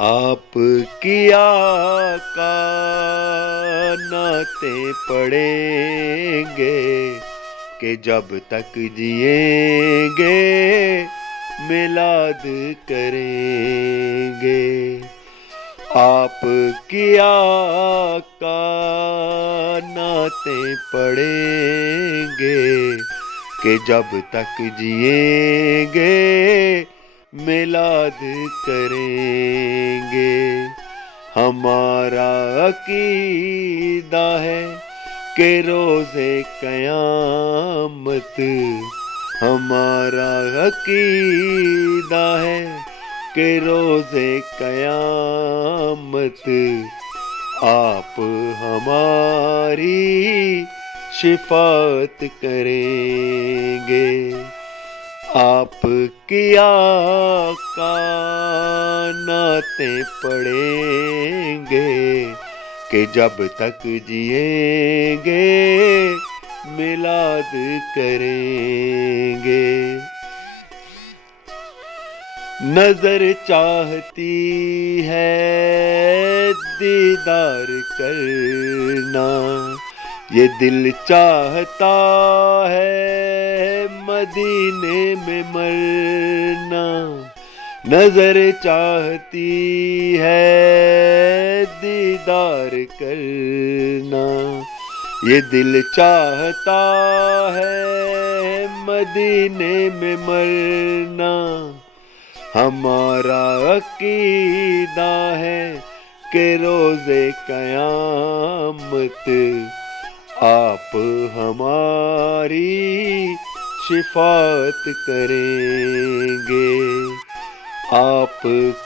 آپ کی آقا نعتیں پڑھیں گے کہ جب تک جئیں گے میلاد کریں گے. آپ کی آقا نعتیں پڑھیں گے کہ جب تک جئیں گے میلاد کریں گے. ہمارا عقیدہ ہے کہ روز قیامت، ہمارا عقیدہ ہے کہ روز قیامت آپ ہماری شفاعت کریں گے. آپ کی آقا نعتیں پڑھیں گے کہ جب تک جئیں گے میلاد کریں گے. نظر چاہتی ہے دیدار کرنا، یہ دل چاہتا ہے مدینے میں مرنا. نظر چاہتی ہے دیدار کرنا، یہ دل چاہتا ہے مدینے میں مرنا. ہمارا عقیدہ ہے کہ روز قیامت آپ ہماری شفاعت کریں گے. آپ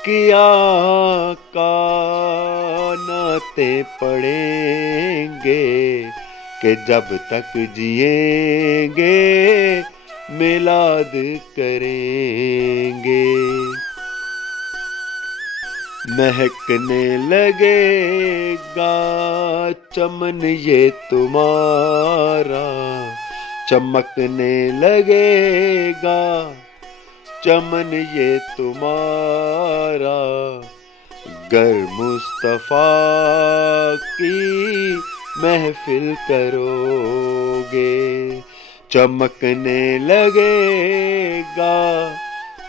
کی آقا نعتیں پڑھیں گے کہ جب تک جئیں گے میلاد کریں گے. مہکنے لگے گا چمن یہ تمہارا، چمکنے لگے گا چمن یہ تمہارا، گر مصطفیٰ کی محفل کرو گے. چمکنے لگے گا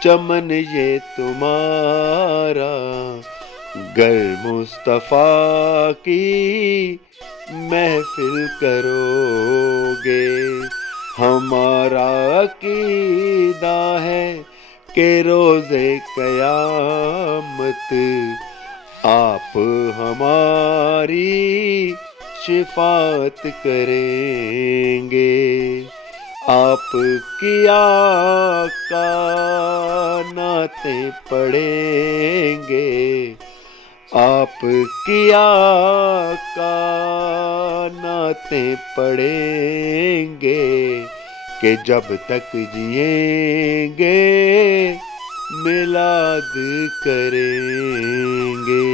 چمن یہ تمہارا، گر مصطفیٰ کی محفل کرو گے. ہمارا عقیدہ ہے کہ روز قیامت آپ ہماری شفاعت کریں گے. آپ کی آقا نعتیں پڑھیں گے، آپ کی آقا نعتیں پڑھیں گے کہ جب تک جئیں گے میلاد کریں گے.